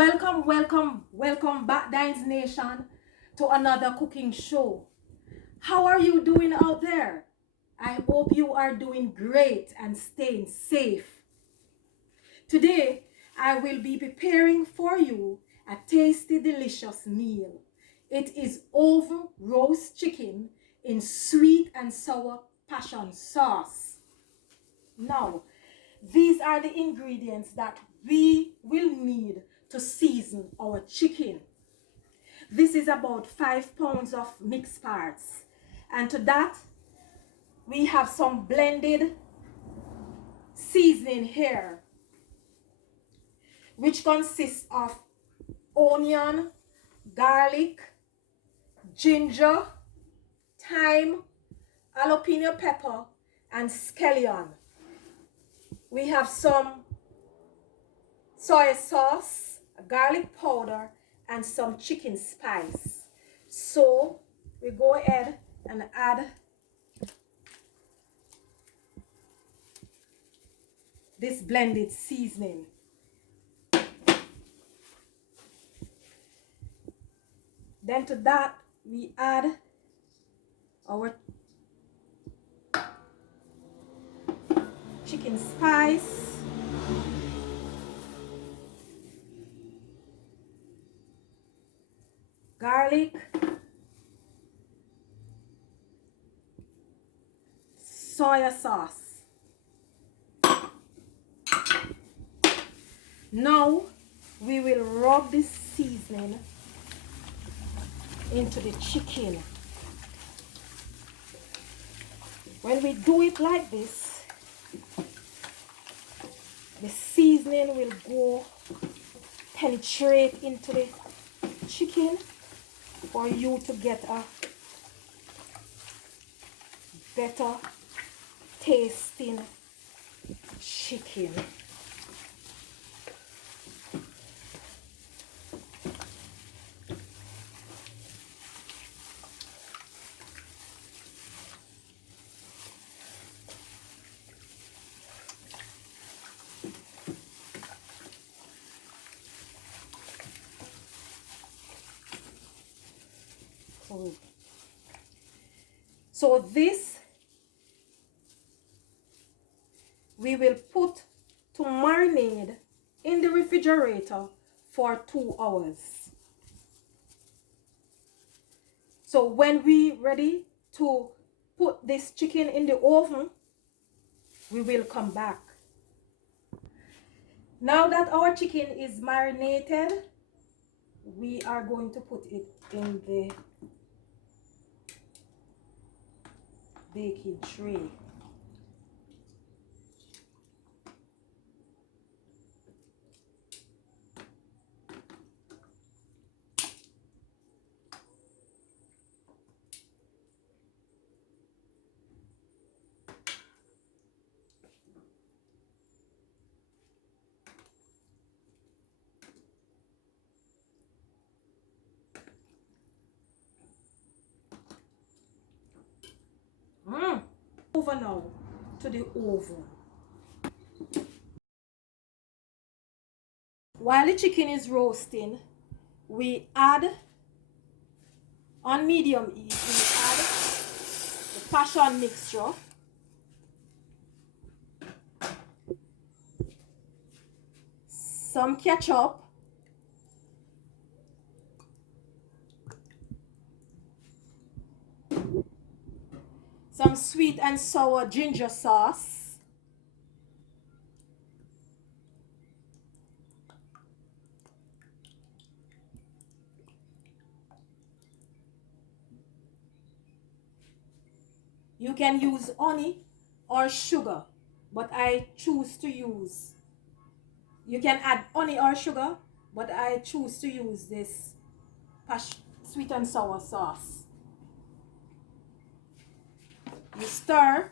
Welcome back, Dines Nation, to another cooking show. How are you doing out there? I hope you are doing great and staying safe. Today, I will be preparing for you a tasty, delicious meal. It is oven roast chicken in sweet and sour passion sauce. Now, these are the ingredients that we will need to season our chicken. This is about 5 pounds of mixed parts. And to that, we have some blended seasoning here, which consists of onion, garlic, ginger, thyme, jalapeno pepper, and scallion. We have some soy sauce, garlic powder, and some chicken spice. So we go ahead and add this blended seasoning. Then to that we add our chicken spice, garlic, soy sauce. Now we will rub this seasoning into the chicken. When we do it like this, the seasoning will go penetrate into the chicken for you to get a better tasting chicken. So this we will put to marinade in the refrigerator for 2 hours. So when we ready to put this chicken in the oven, we will come back. Now that our chicken is marinated, we are going to put it in the baking tray. Over now to the oven. While the chicken is roasting, we add on medium heat, we add the passion mixture, some ketchup, some sweet and sour ginger sauce, you can use honey or sugar, but I choose to use, you can add honey or sugar, but I choose to use this sweet and sour sauce. You stir.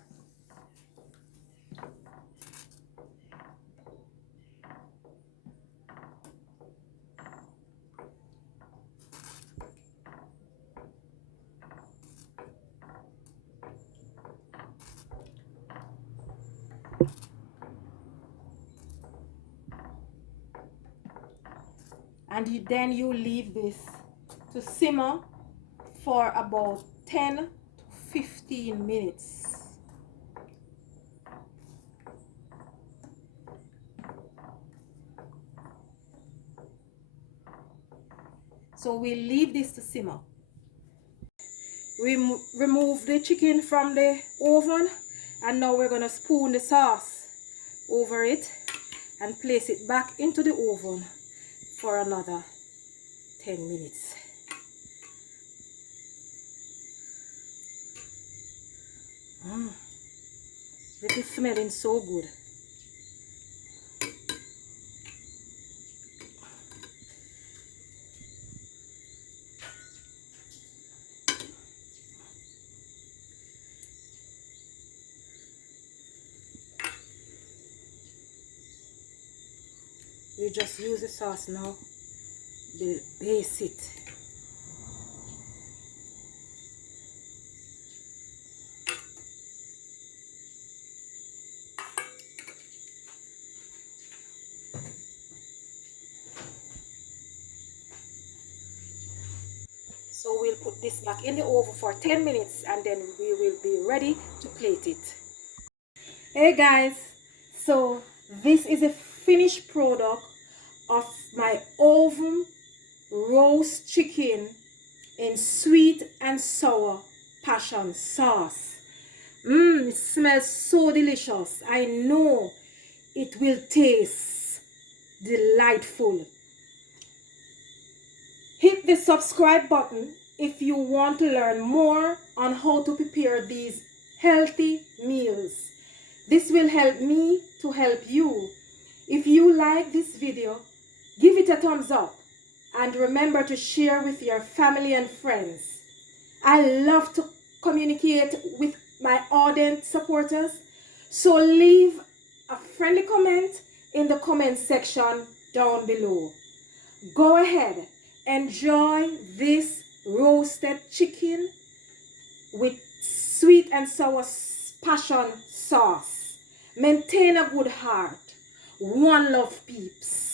And then you leave this to simmer for about 10 to 15 minutes. So we leave this to simmer. Remove the chicken from the oven, and now we're going to spoon the sauce over it and place it back into the oven for another 10 minutes. This is smelling so good. We just use the sauce now, base it. So we'll put this back in the oven for 10 minutes and then we will be ready to plate it. Hey guys, so this is a finished product of my oven roast chicken in sweet and sour passion sauce. It smells so delicious. I know it will taste delightful. Hit the subscribe button if you want to learn more on how to prepare these healthy meals. This will help me to help you. If you like this video, give it a thumbs up and remember to share with your family and friends. I love to communicate with my ardent supporters, so leave a friendly comment in the comment section down below. Go ahead, enjoy this roasted chicken with sweet and sour passion sauce. Maintain a good heart. One love, peeps.